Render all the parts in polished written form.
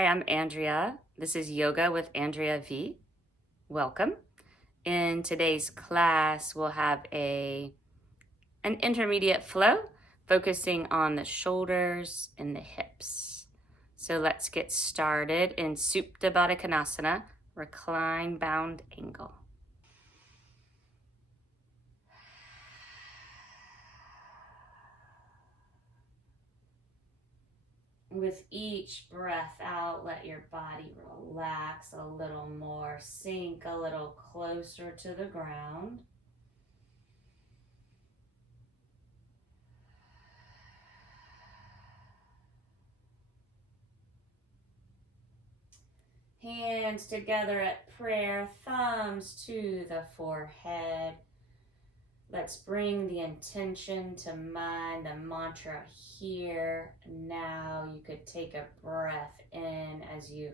Hi, I'm Andrea. This is Yoga with Andrea V. Welcome. In today's class, we'll have an intermediate flow focusing on the shoulders and the hips. So let's get started in Supta Baddha Konasana, recline bound angle. With each breath out, let your body relax a little more, sink a little closer to the ground. Hands together at prayer, thumbs to the forehead. Let's bring the intention to mind, the mantra here, now. You could take a breath in as you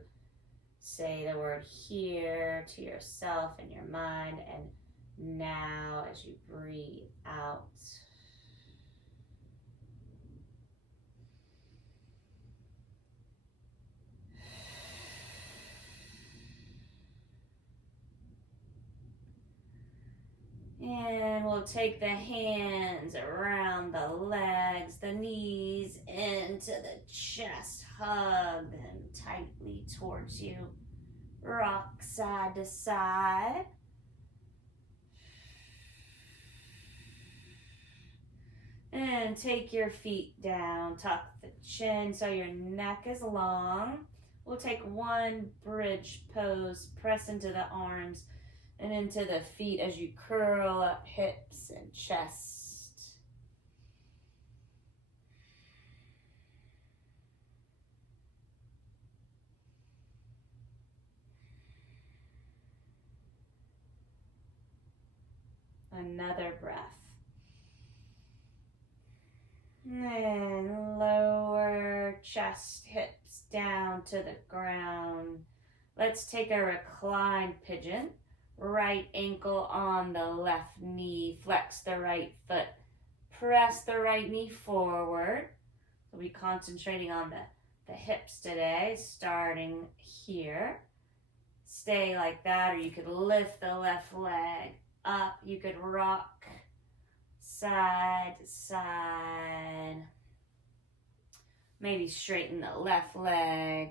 say the word here to yourself and your mind, and now as you breathe out. And we'll take the hands around the legs, the knees into the chest. Hug them tightly towards you. Rock side to side. And take your feet down. Tuck the chin so your neck is long. We'll take one bridge pose. Press into the arms and into the feet as you curl up hips and chest. Another breath. And lower chest, hips down to the ground. Let's take a reclined pigeon. Right ankle on the left knee. Flex the right foot. Press the right knee forward. We'll be concentrating on the hips today, starting here. Stay like that, or you could lift the left leg up. You could rock side to side. Maybe straighten the left leg.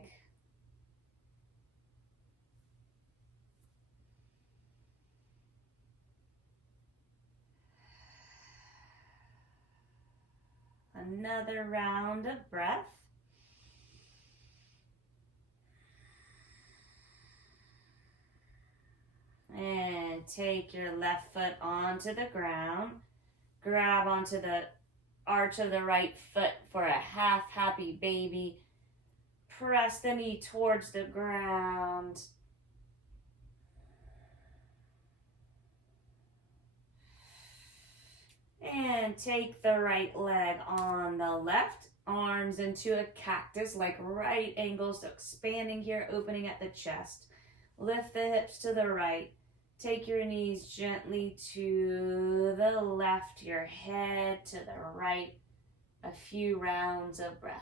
Another round of breath. And take your left foot onto the ground. Grab onto the arch of the right foot for a half happy baby. Press the knee towards the ground. And take the right leg on the left. Arms into a cactus, like right angles, so expanding here, opening at the chest. Lift the hips to the right. Take your knees gently to the left, your head to the right. A few rounds of breath.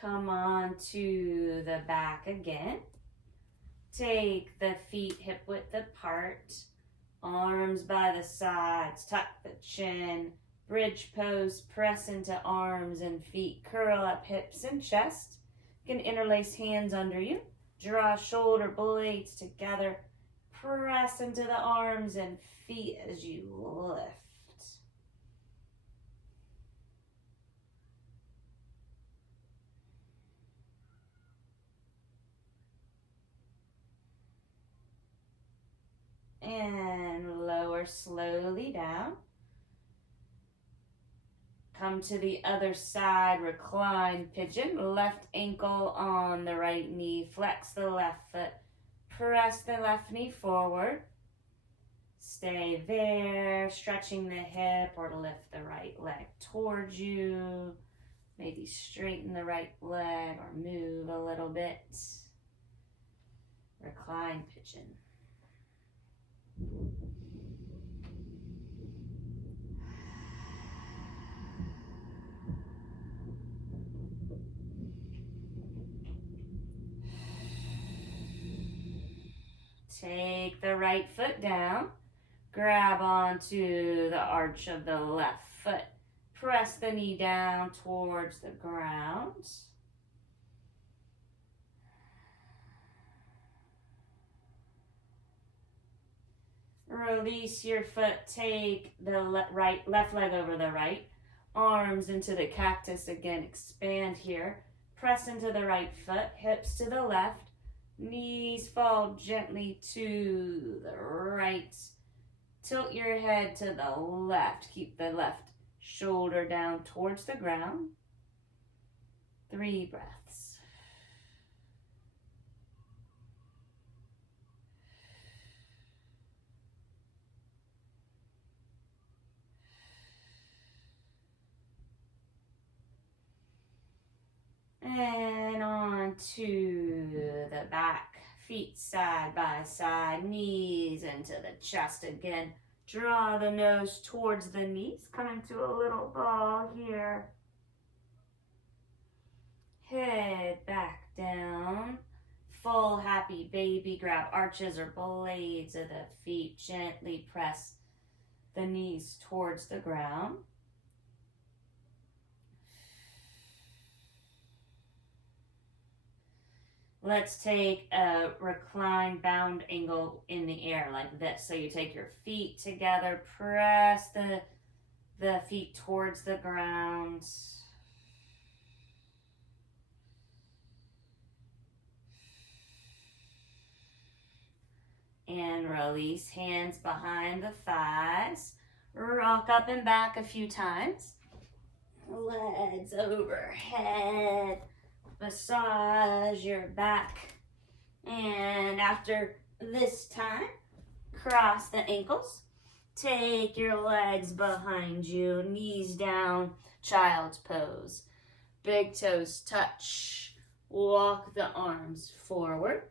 Come on to the back again. Take the feet hip width apart. Arms by the sides. Tuck the chin. Bridge pose. Press into arms and feet. Curl up hips and chest. You can interlace hands under you. Draw shoulder blades together. Press into the arms and feet as you lift. And lower slowly down. Come to the other side, recline pigeon. Left ankle on the right knee. Flex the left foot. Press the left knee forward. Stay there, stretching the hip, or lift the right leg towards you. Maybe straighten the right leg or move a little bit. recline pigeon. Take the right foot down, grab onto the arch of the left foot, press the knee down towards the ground. Release your foot, take the left leg over the right, arms into the cactus again, expand here, press into the right foot, hips to the left, knees fall gently to the right, tilt your head to the left, keep the left shoulder down towards the ground. 3 breaths. And on to the back, feet side by side, knees into the chest again. Draw the nose towards the knees, come into a little ball here. Head back down. Full happy baby, grab arches or blades of the feet, gently press the knees towards the ground. Let's take a recline bound angle in the air like this. So you take your feet together, press the feet towards the ground. And release, hands behind the thighs. Rock up and back a few times. Legs overhead. Massage your back. And after this time, cross the ankles. Take your legs behind you, knees down, child's pose. Big toes touch. Walk the arms forward.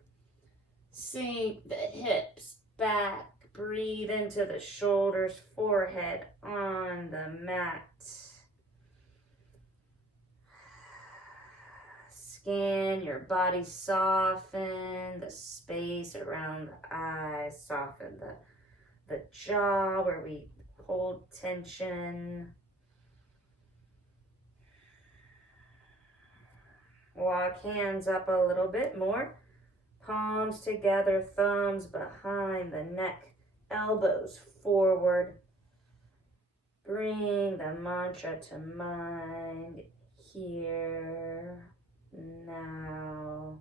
Sink the hips back. Breathe into the shoulders, forehead on the mat. Scan your body, soften the space around the eyes, soften the jaw where we hold tension. Walk hands up a little bit more. Palms together, thumbs behind the neck, elbows forward. Bring the mantra to mind here, now.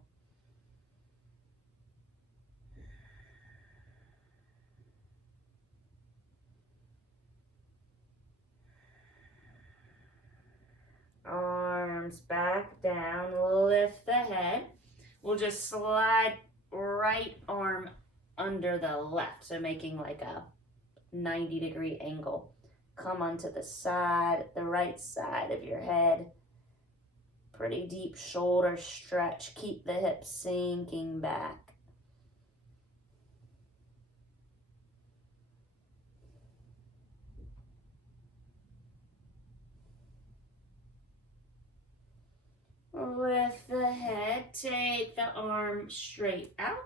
Arms back down, lift the head. We'll just slide right arm under the left, so making like a 90-degree angle. Come onto the side, the right side of your head. Pretty deep shoulder stretch. Keep the hips sinking back. Lift the head, take the arm straight out.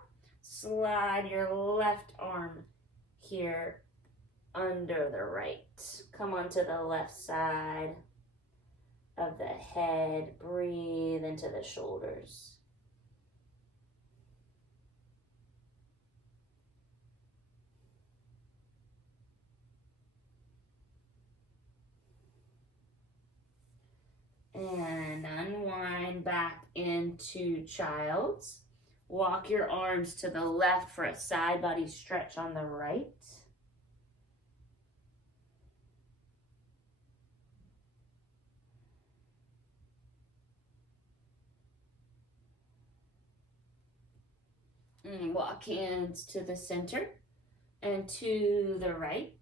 Slide your left arm here under the right. Come onto the left side of the head. Breathe into the shoulders. And unwind back into child's. Walk your arms to the left for a side body stretch on the right. And walk hands to the center and to the right.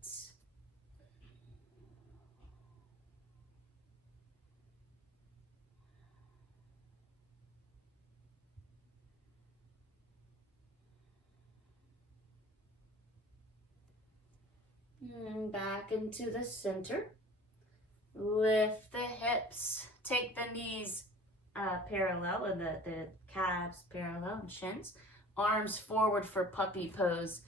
And back into the center. Lift the hips. Take the knees parallel and the calves parallel and shins. Arms forward for puppy pose.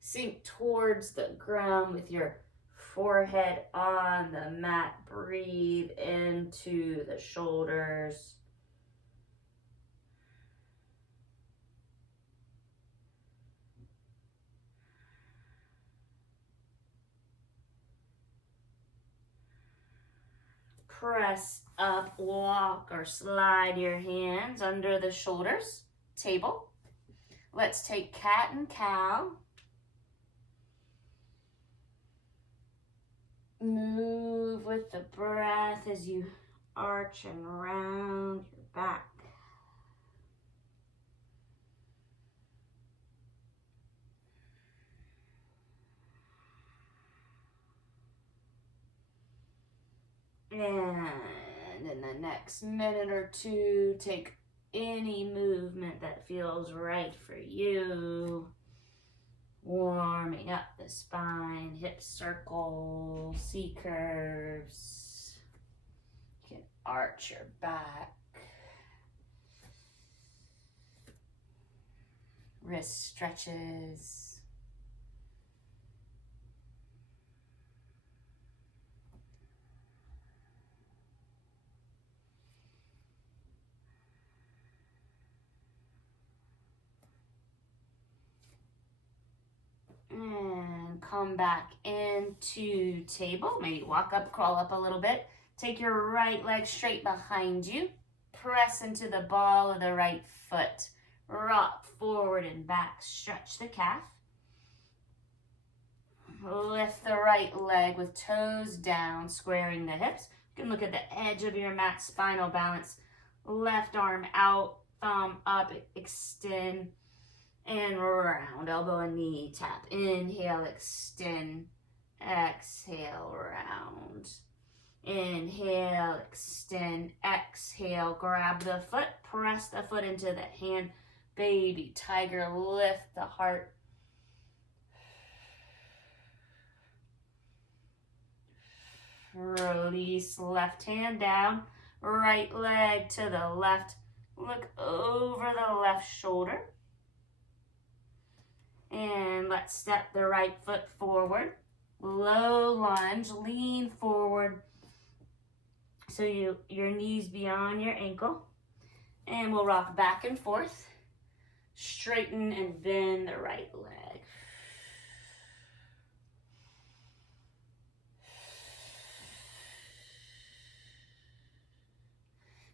Sink towards the ground with your forehead on the mat. Breathe into the shoulders. Press up, walk or slide your hands under the shoulders. Table. Let's take cat and cow. Move with the breath as you arch and round your back. And in the next minute or two, take any movement that feels right for you. Warming up the spine, hips circle, C curves. You can arch your back. Wrist stretches. And come back into table. Maybe walk up, crawl up a little bit. Take your right leg straight behind you. Press into the ball of the right foot. Rock forward and back. Stretch the calf. Lift the right leg with toes down, squaring the hips. You can look at the edge of your mat, spinal balance. Left arm out, thumb up, extend. And round, elbow and knee tap. Inhale, extend. Exhale, round. Inhale, extend. Exhale, grab the foot. Press the foot into the hand. Baby tiger, lift the heart. Release, left hand down. Right leg to the left. Look over the left shoulder. And let's step the right foot forward. Low lunge, lean forward so your knees beyond your ankle. And we'll rock back and forth. Straighten and bend the right leg.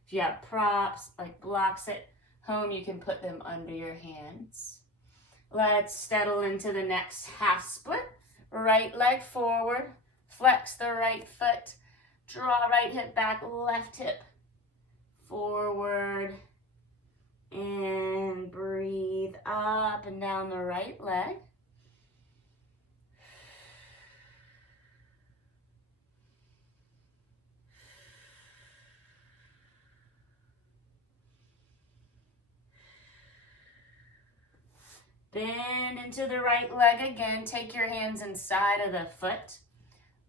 If you have props like blocks at home, you can put them under your hands. Let's settle into the next half split. Right leg forward, flex the right foot, draw right hip back, left hip forward, and breathe up and down the right leg. Bend into the right leg again. Take your hands inside of the foot.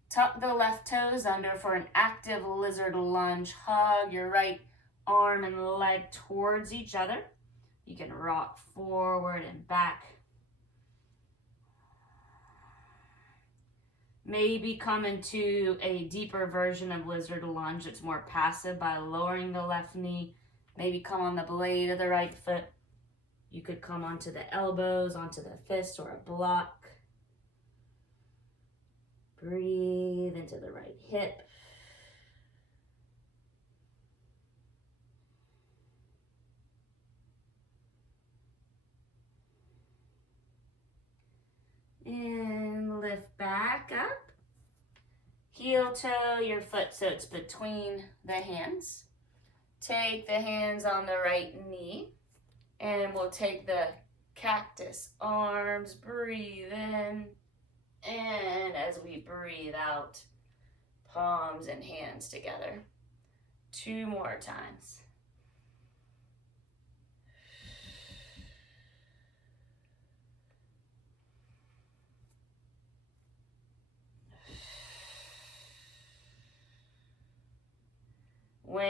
Tuck the left toes under for an active lizard lunge. Hug your right arm and leg towards each other. You can rock forward and back. Maybe come into a deeper version of lizard lunge. It's more passive by lowering the left knee. Maybe come on the blade of the right foot. You could come onto the elbows, onto the fist or a block. Breathe into the right hip. And lift back up. Heel toe your foot so it's between the hands. Take the hands on the right knee. And we'll take the cactus arms, breathe in, and as we breathe out, palms and hands together. 2 more times.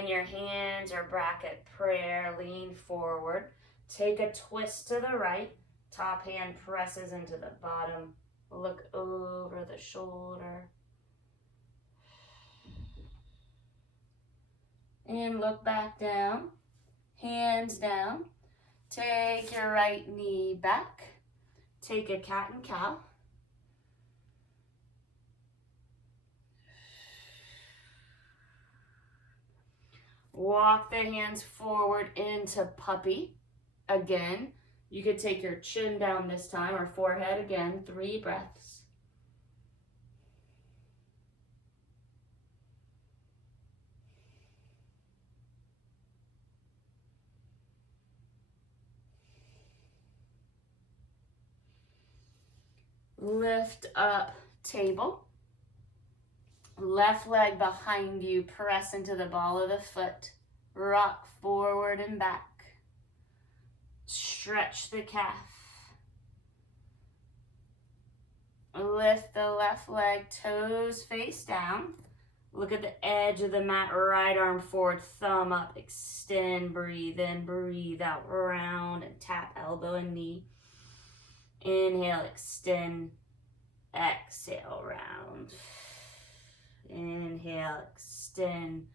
When your hands are bracket prayer, lean forward. Take a twist to the right. Top hand presses into the bottom. Look over the shoulder. And look back down. Hands down. Take your right knee back. Take a cat and cow. Walk the hands forward into puppy. Again, you could take your chin down this time or forehead again. 3 breaths. Lift up, table. Left leg behind you, press into the ball of the foot. Rock forward and back. Stretch the calf. Lift the left leg, toes face down. Look at the edge of the mat, right arm forward, thumb up, extend, breathe in, breathe out, round and tap elbow and knee. Inhale, extend, exhale, round. Inhale, extend,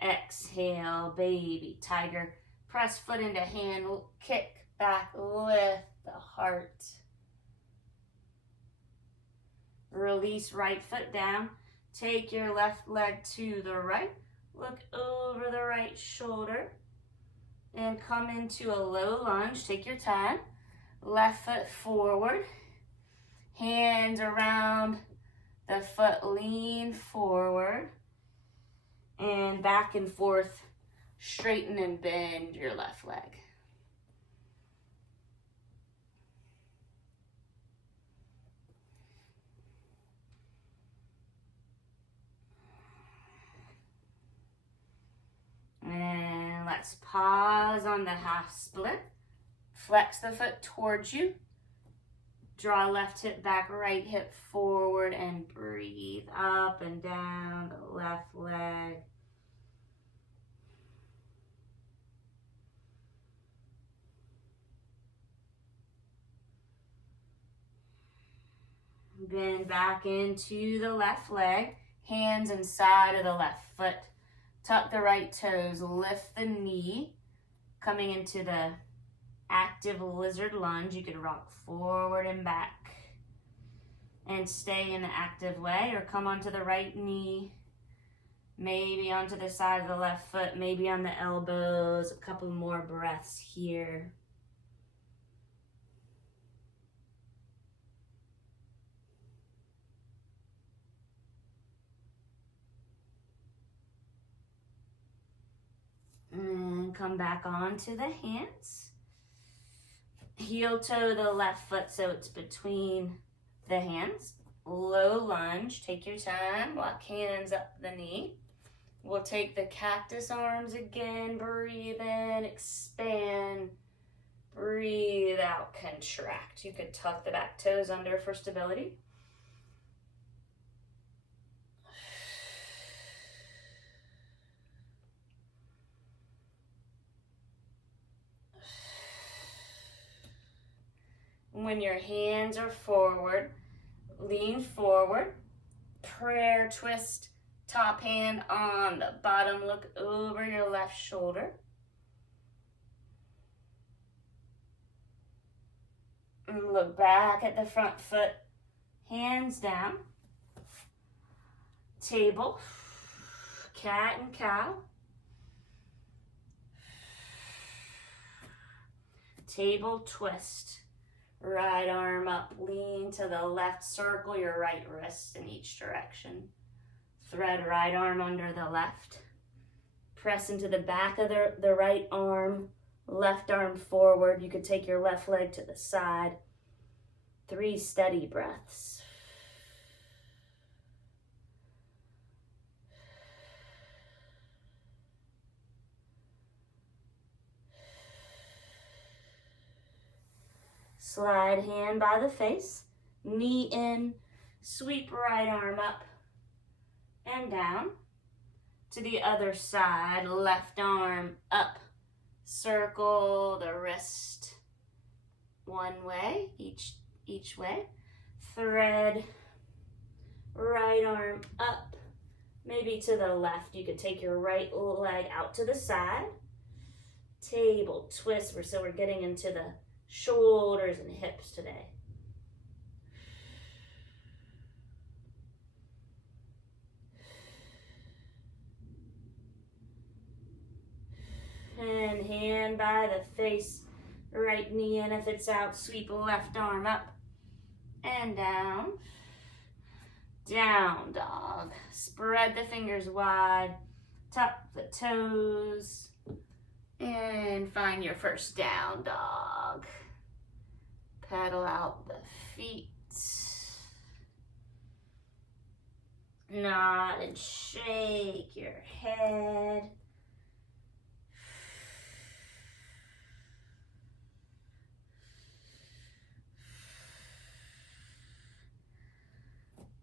exhale, baby, tiger. Press foot into hand, kick back, lift the heart. Release right foot down. Take your left leg to the right. Look over the right shoulder and come into a low lunge. Take your time. Left foot forward. Hands around the foot, lean forward and back and forth. Straighten and bend your left leg. And let's pause on the half split. Flex the foot towards you. Draw left hip back, right hip forward, and breathe up and down the left leg. Bend back into the left leg, hands inside of the left foot. Tuck the right toes, lift the knee, coming into the active lizard lunge. You could rock forward and back and stay in the active way, or come onto the right knee, maybe onto the side of the left foot, maybe on the elbows. A couple more breaths here. And come back onto the hands. Heel toe the left foot so it's between the hands. Low lunge. Take your time. Walk hands up the knee. We'll take the cactus arms again. Breathe in, expand. Breathe out, contract. You could tuck the back toes under for stability. When your hands are forward, lean forward, prayer twist, top hand on the bottom, look over your left shoulder. And look back at the front foot, hands down. Table, cat and cow. Table twist. Right arm up, lean to the left, circle your right wrist in each direction. Thread right arm under the left. Press into the back of the right arm, left arm forward. You could take your left leg to the side. 3 steady breaths. Slide hand by the face, knee in, sweep right arm up and down. to the other side. Left arm up. Circle the wrist one way, each way. Thread. Right arm up. Maybe to the left. You could take your right leg out to the side. Table twist. So we're getting into the shoulders and hips today. And hand by the face, right knee in. If it's out, sweep left arm up and down. Down dog. Spread the fingers wide. Tuck the toes. And find your first down dog. Pedal out the feet. Nod and shake your head.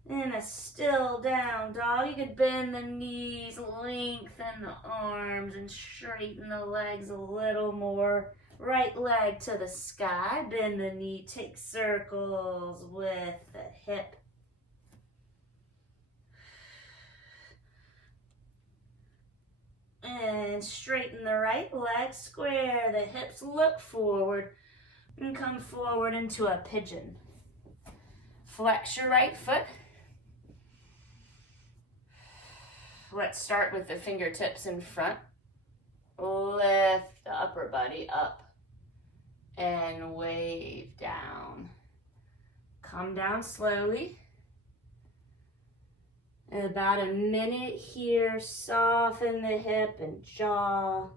In a still down dog, you could bend the knees, lengthen the arms, and straighten the legs a little more. Right leg to the sky, bend the knee, take circles with the hip. And straighten the right leg, square the hips, look forward, and come forward into a pigeon. Flex your right foot. Let's start with the fingertips in front. Lift the upper body up and wave down. Come down slowly. In about a minute here, soften the hip and jaw.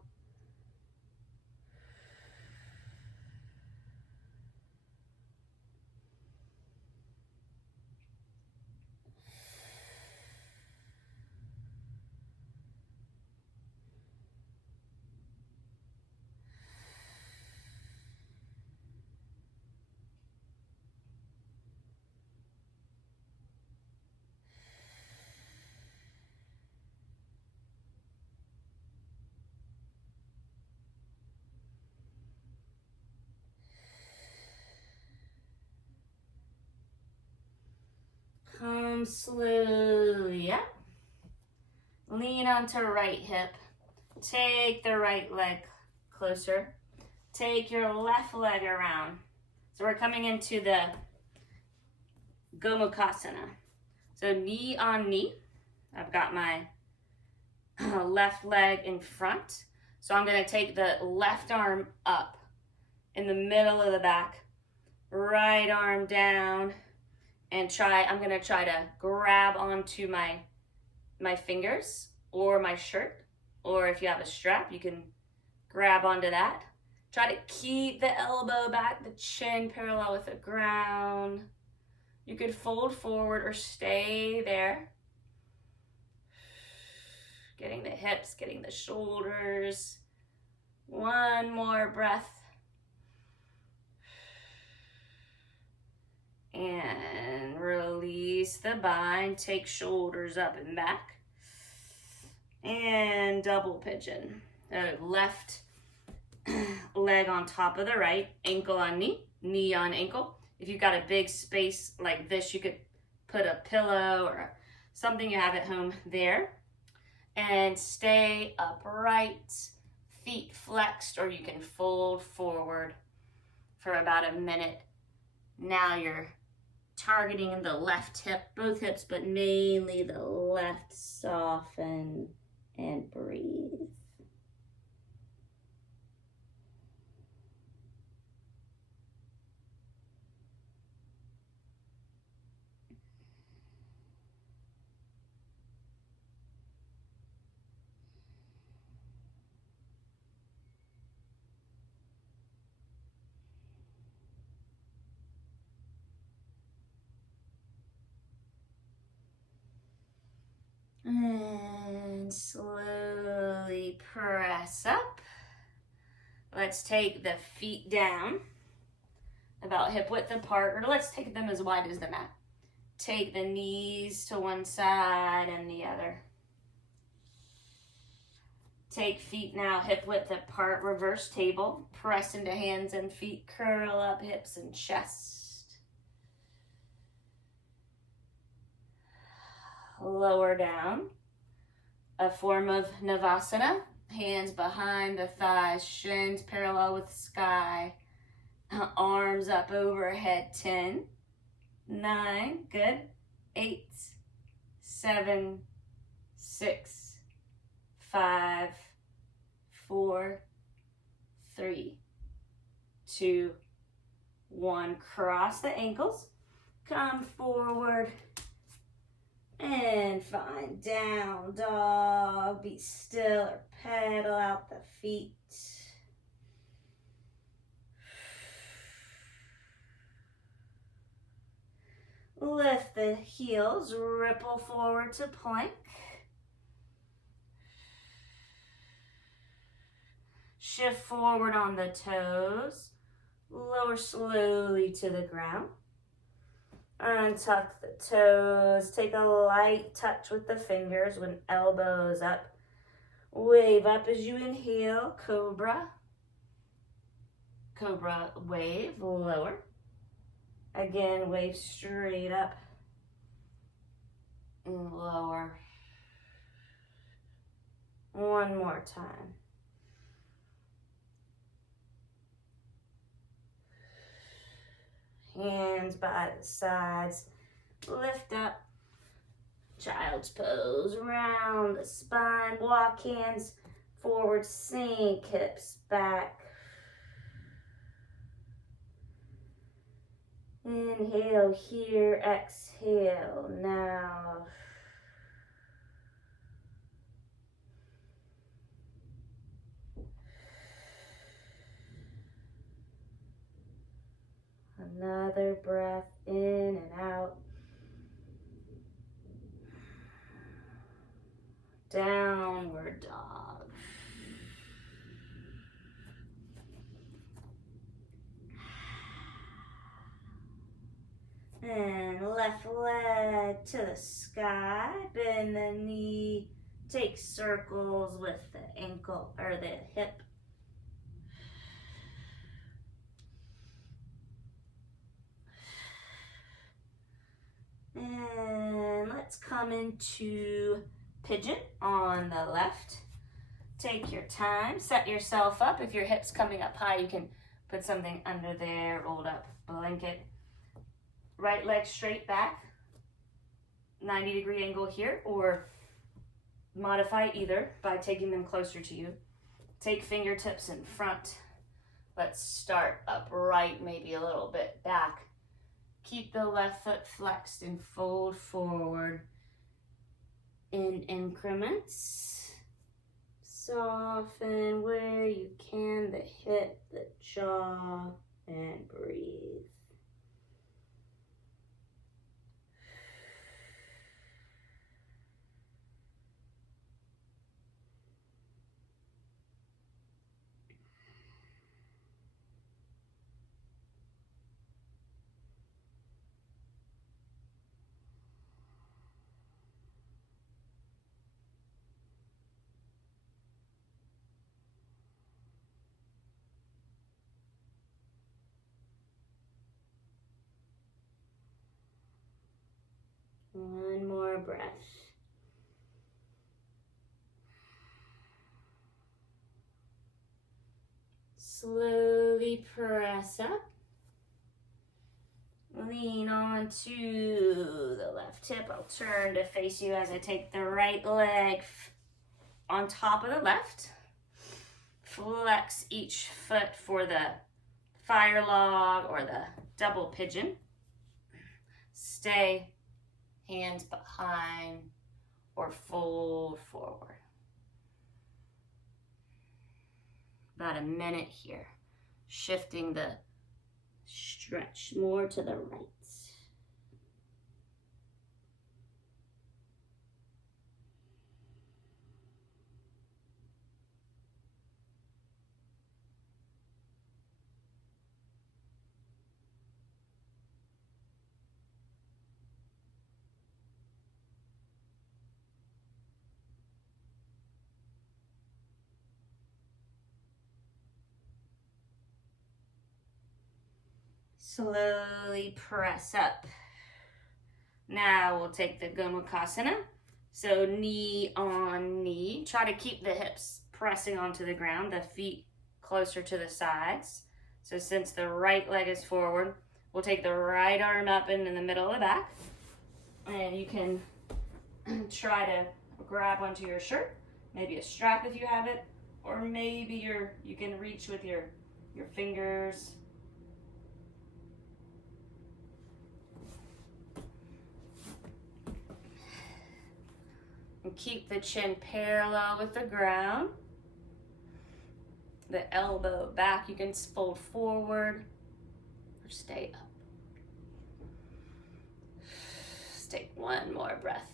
Come slowly up. Lean onto right hip. Take the right leg closer. Take your left leg around. So we're coming into the Gomukhasana. So knee on knee. I've got my left leg in front. So I'm going to take the left arm up in the middle of the back. Right arm down. And I'm gonna try to grab onto my fingers or my shirt, or if you have a strap, you can grab onto that. Try to keep the elbow back, the chin parallel with the ground. You could fold forward or stay there. Getting the hips, getting the shoulders. One more breath. And release the bind, take shoulders up and back. And double pigeon. Left leg on top of the right, ankle on knee, knee on ankle. If you've got a big space like this, you could put a pillow or something you have at home there. And stay upright, feet flexed, or you can fold forward for about a minute. Now you're targeting the left hip, both hips, but mainly the left. Soften and breathe. And slowly press up. Let's take the feet down, about hip width apart, or let's take them as wide as the mat. Take the knees to one side and the other. Take feet now hip width apart, reverse table. Press into hands and feet, curl up hips and chest. Lower down. A form of Navasana. Hands behind the thighs, shins parallel with sky. Arms up overhead. 10, 9, good. 8, 7, 6, 5, 4, 3, 2, 1. Cross the ankles. Come forward. And find down dog. Be still or pedal out the feet. Lift the heels, ripple forward to plank. Shift forward on the toes. Lower slowly to the ground. Untuck the toes. Take a light touch with the fingers when elbows up. Wave up as you inhale, cobra. Cobra wave, lower. Again, wave straight up and lower. One more time. Hands by the sides. Lift up. Child's pose. Round the spine. Walk hands forward. Sink hips back. Inhale here. Exhale now. Another breath in and out. Downward dog. And left leg to the sky. Bend the knee. Take circles with the ankle or the hip. And let's come into pigeon on the left. Take your time, set yourself up. If your hip's coming up high, you can put something under there, rolled up blanket. Right leg straight back, 90-degree angle here, or modify either by taking them closer to you. Take fingertips in front. Let's start upright, maybe a little bit back. Keep the left foot flexed and fold forward in increments. Soften where you can, the hip, the jaw, and breathe. One more breath. Slowly press up. Lean onto the left hip. I'll turn to face you as I take the right leg on top of the left. Flex each foot for the fire log or the double pigeon. Stay hands behind or fold forward. About a minute here. Shifting the stretch more to the right. Slowly press up. Now we'll take the Gomukhasana. So knee on knee. Try to keep the hips pressing onto the ground, the feet closer to the sides. So since the right leg is forward, we'll take the right arm up and in the middle of the back. And you can try to grab onto your shirt, maybe a strap if you have it, or maybe you can reach with your fingers. And keep the chin parallel with the ground. The elbow back, you can fold forward or stay up. Let's take one more breath.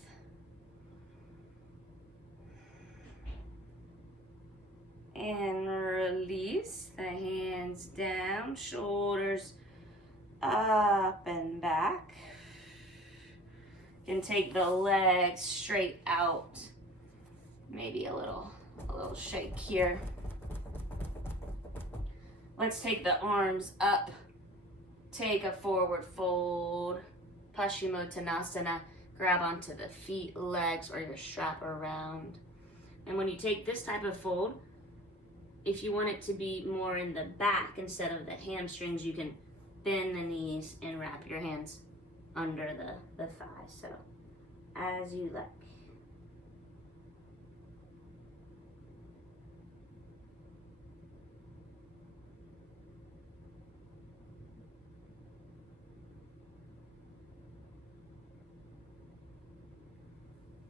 And release the hands down, shoulders up and back. You can take the legs straight out. Maybe a little shake here. Let's take the arms up. Take a forward fold. Paschimottanasana. Grab onto the feet, legs, or your strap around. And when you take this type of fold, if you want it to be more in the back instead of the hamstrings, you can bend the knees and wrap your hands under the thighs. So as you like.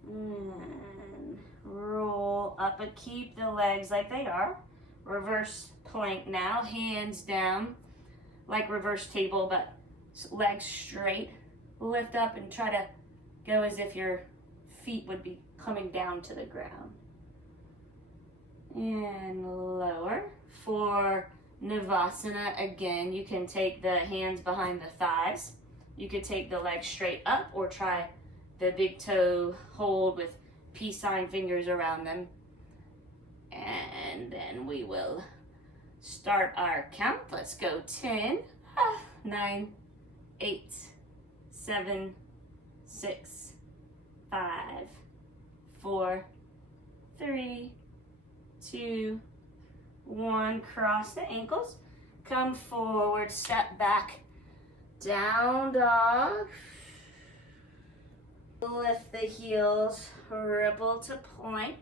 And roll up, but keep the legs like they are. Reverse plank now, hands down, like reverse table, but legs straight. Lift up and try to go as if your feet would be coming down to the ground. And lower. For Navasana, again, you can take the hands behind the thighs. You could take the legs straight up or try the big toe hold with peace sign fingers around them. And then we will start our count. Let's go 10, 9, 8, 7, 6, 5, 4, 3, 2, 1. Cross the ankles. Come forward, step back, down dog. Lift the heels, ripple to plank.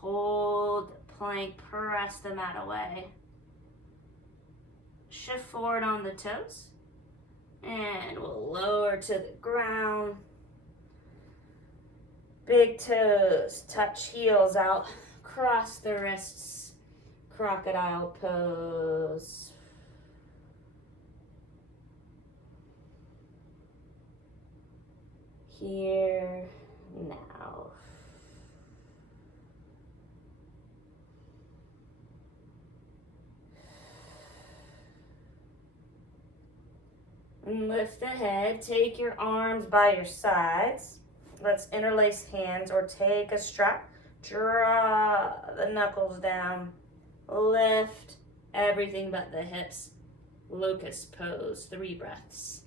Hold plank, press the mat away. Shift forward on the toes. And we'll lower to the ground. Big toes, touch heels out. Cross the wrists, crocodile pose. Here, now. And lift the head, take your arms by your sides. Let's interlace hands or take a strap. Draw the knuckles down. Lift everything but the hips. Locust pose, 3 breaths.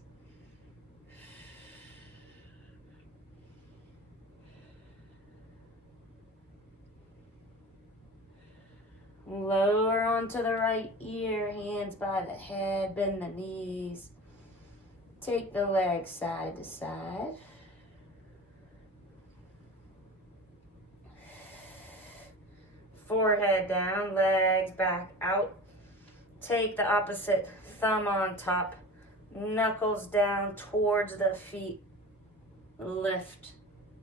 Lower onto the right ear, hands by the head, bend the knees. Take the legs side to side. Forehead down, legs back out. Take the opposite thumb on top, knuckles down towards the feet. Lift,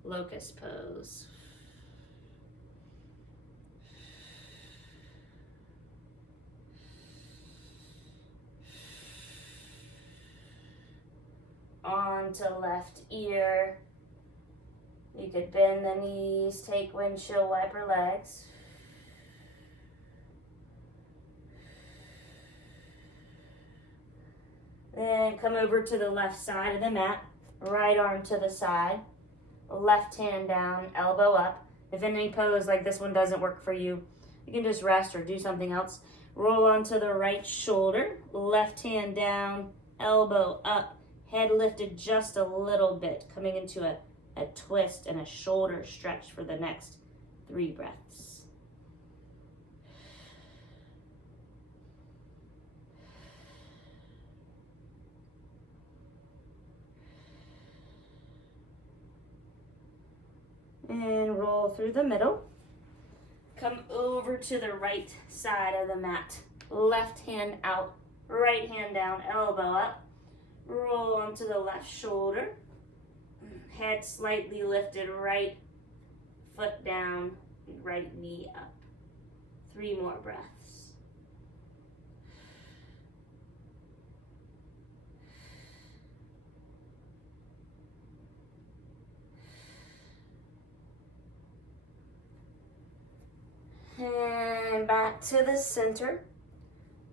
locust pose. Onto left ear. You could bend the knees, take windshield wiper legs. Then come over to the left side of the mat. Right arm to the side. Left hand down, elbow up. If any pose like this one doesn't work for you, you can just rest or do something else. Roll onto the right shoulder, left hand down, elbow up, head lifted just a little bit, coming into a twist and a shoulder stretch for the next 3 breaths. And roll through the middle. Come over to the right side of the mat. Left hand out, right hand down, elbow up. Roll onto the left shoulder. Head slightly lifted, right foot down, right knee up. 3 more breaths. And back to the center.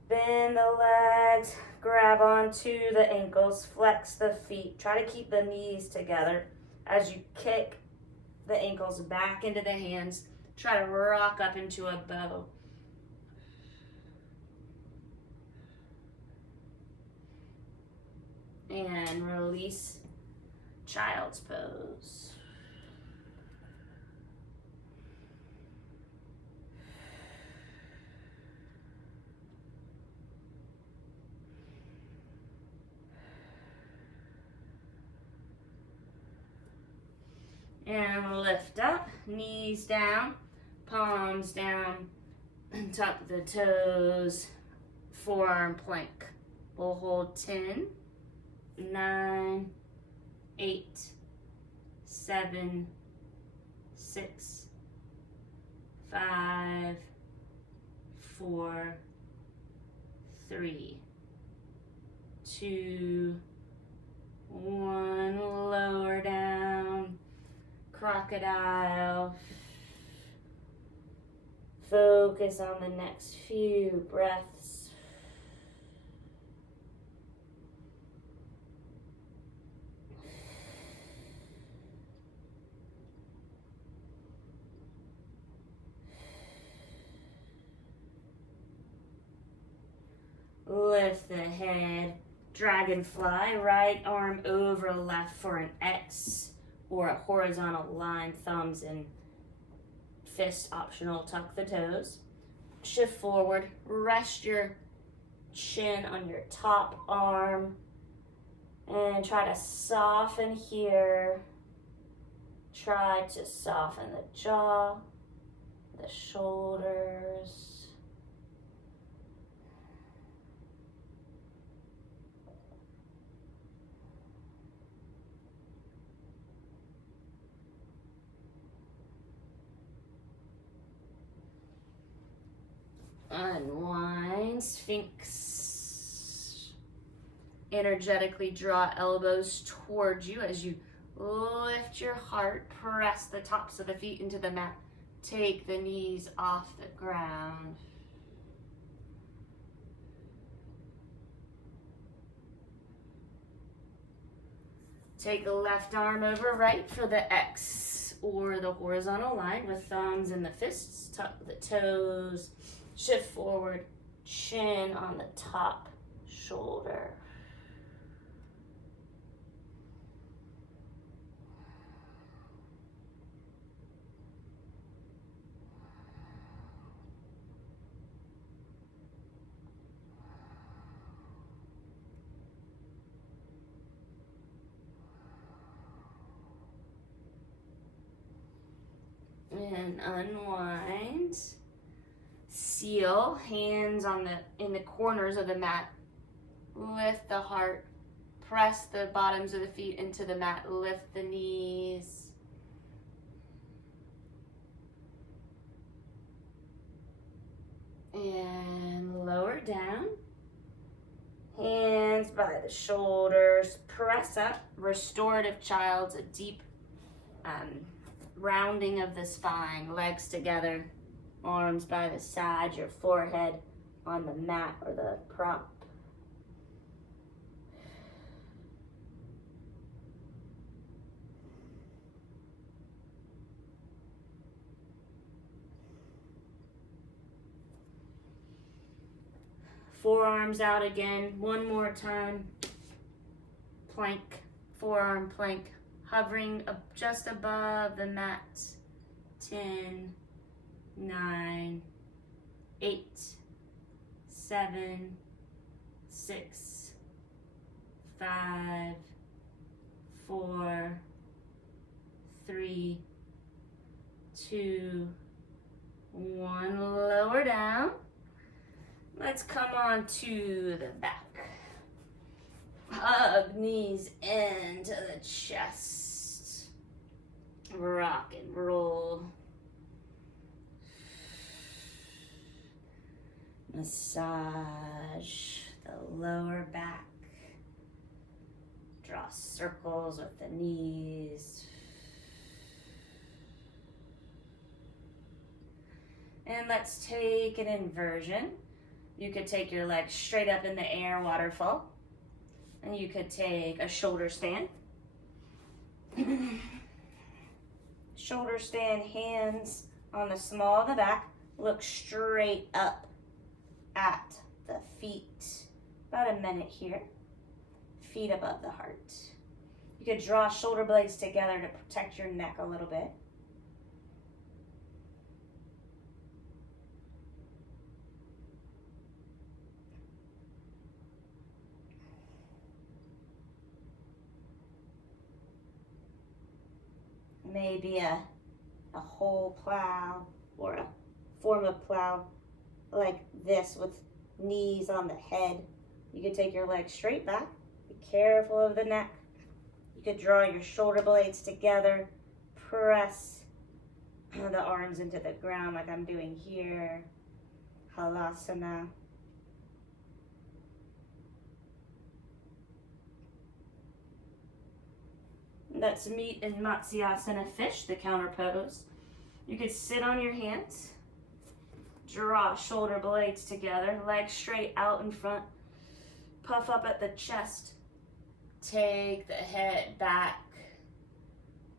Bend the legs, grab onto the ankles, flex the feet. Try to keep the knees together as you kick the ankles back into the hands. Try to rock up into a bow. And release child's pose. And lift up, knees down, palms down, tuck the toes, forearm plank. We'll hold 10, 9, 8, 7, 6, 5, 4, 3, 2, 1. Lower down. Crocodile. Focus on the next few breaths. Lift the head. Dragonfly. Right arm over left for an X or a horizontal line. Thumbs and fist optional. Tuck the toes. Shift forward. Rest your chin on your top arm. And try to soften here. Try to soften the jaw, the shoulders. Unwind, Sphinx. Energetically draw elbows towards you as you lift your heart. Press the tops of the feet into the mat. Take the knees off the ground. Take the left arm over right for the X or the horizontal line with thumbs and the fists. Tuck the toes. Shift forward, chin on the top shoulder. And unwind. Seal, hands in the corners of the mat. Lift the heart. Press the bottoms of the feet into the mat. Lift the knees. And lower down. Hands by the shoulders. Press up. Restorative Child's a deep rounding of the spine. Legs together. Arms by the side, your forehead on the mat or the prop. Forearms out again, one more time. Plank, forearm plank, hovering just above the mat. 10, 9, 8, 7, 6, 5, 4, 3, 2, 1. Lower down. Let's come on to the back. Hug knees into the chest. Rock and roll. Massage the lower back. Draw circles with the knees. And let's take an inversion. You could take your legs straight up in the air, waterfall. And you could take a shoulder stand. Shoulder stand, hands on the small of the back. Look straight up at the feet. About a minute here. Feet above the heart. You could draw shoulder blades together to protect your neck a little bit. Maybe a whole plow or a form of plow like this with knees on the head. You could take your legs straight back. Be careful of the neck. You could draw your shoulder blades together. Press the arms into the ground like I'm doing here. Halasana. Let's meet in Matsyasana Fish, the counter pose. You could sit on your hands, draw shoulder blades together, legs straight out in front, puff up at the chest, take the head back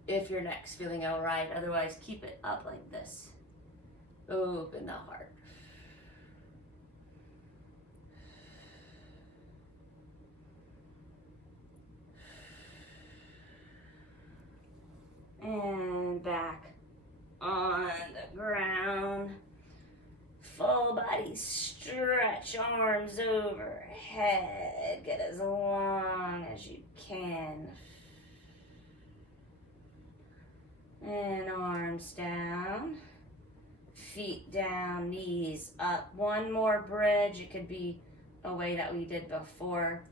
if your neck's feeling all right, otherwise keep it up like this. Open the heart. And back on the ground. Full body stretch, arms overhead. Get as long as you can. And arms down. Feet down, knees up. One more bridge. It could be a way that we did before.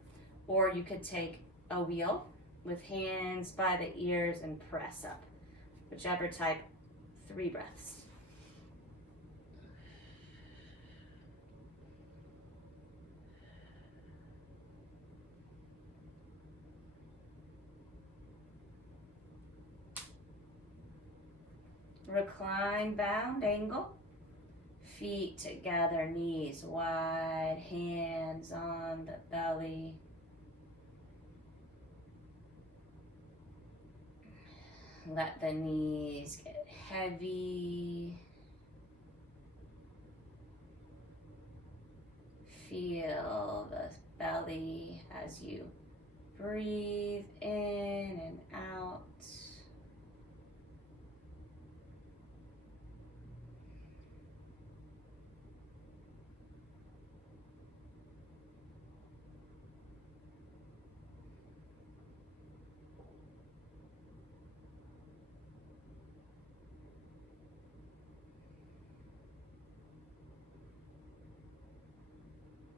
Or you could take a wheel with hands by the ears and press up. Whichever type, 3 breaths. Recline, bound angle. Feet together, knees wide, hands on the belly. Let the knees get heavy. Feel the belly as you breathe in and out.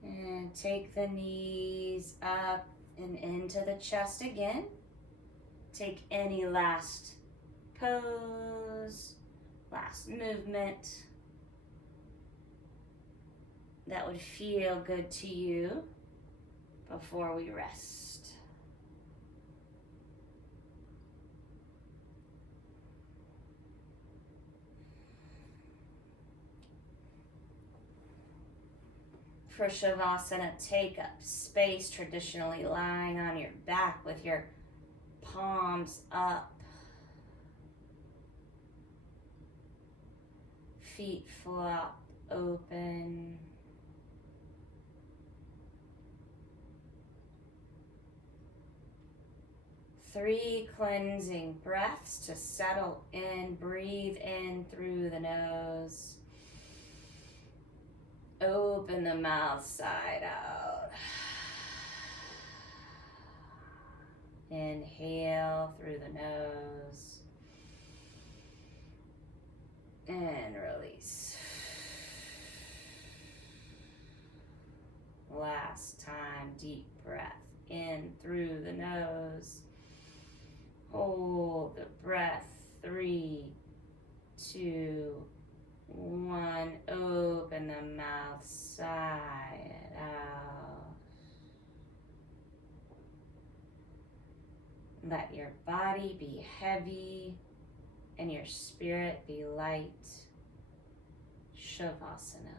And take the knees up and into the chest again. Take any last pose, last movement that would feel good to you before we rest. For Shavasana, take up space, traditionally lying on your back with your palms up. Feet flop open. 3 cleansing breaths to settle in. Breathe in through the nose. Open the mouth side out. Inhale through the nose. And release. Last time, deep breath in through the nose. Hold the breath. 3, 2, 1. Open the mouth side out. Let your body be heavy and your spirit be light. Shavasana.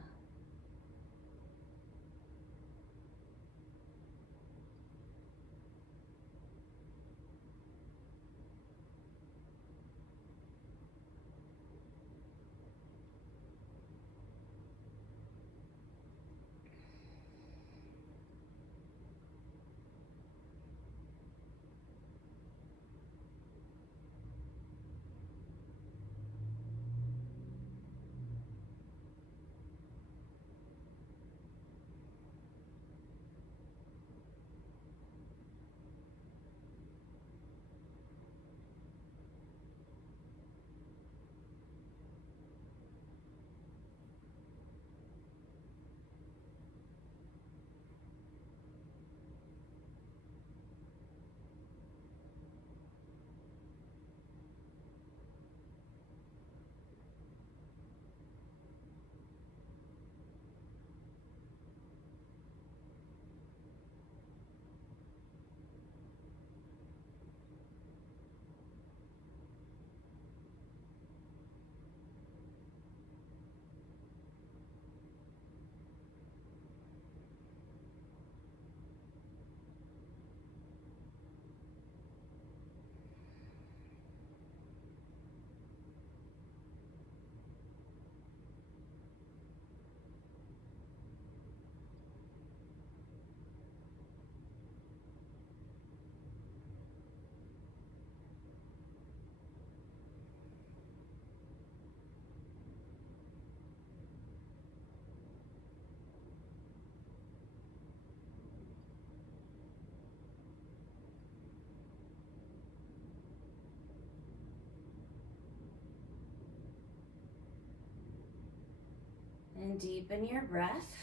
And deepen your breath.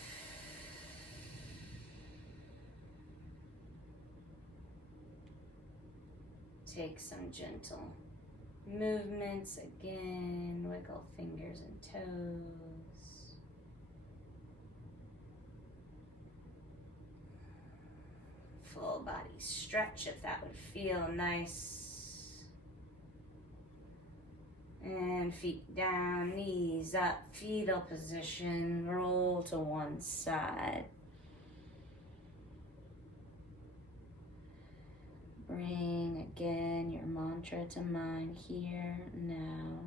Take some gentle movements again. Wiggle fingers and toes. Full body stretch if that would feel nice. And feet down, knees up, fetal position, roll to one side. Bring again your mantra to mind here, now.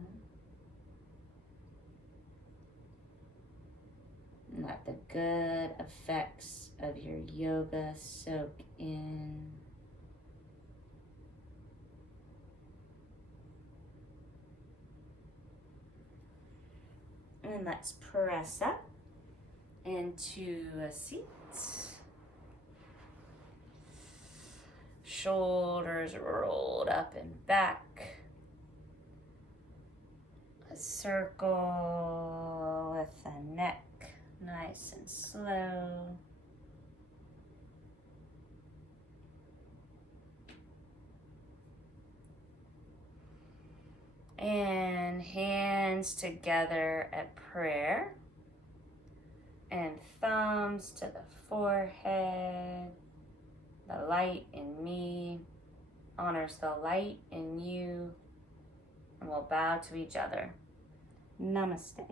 Let the good effects of your yoga soak in. And let's press up into a seat. Shoulders rolled up and back. A circle with the neck nice and slow. And hands together at prayer. And thumbs to the forehead. The light in me honors the light in you. And we'll bow to each other. Namaste.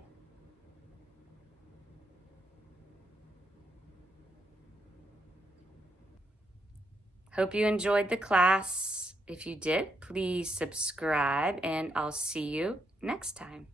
Hope you enjoyed the class. If you did, please subscribe and I'll see you next time.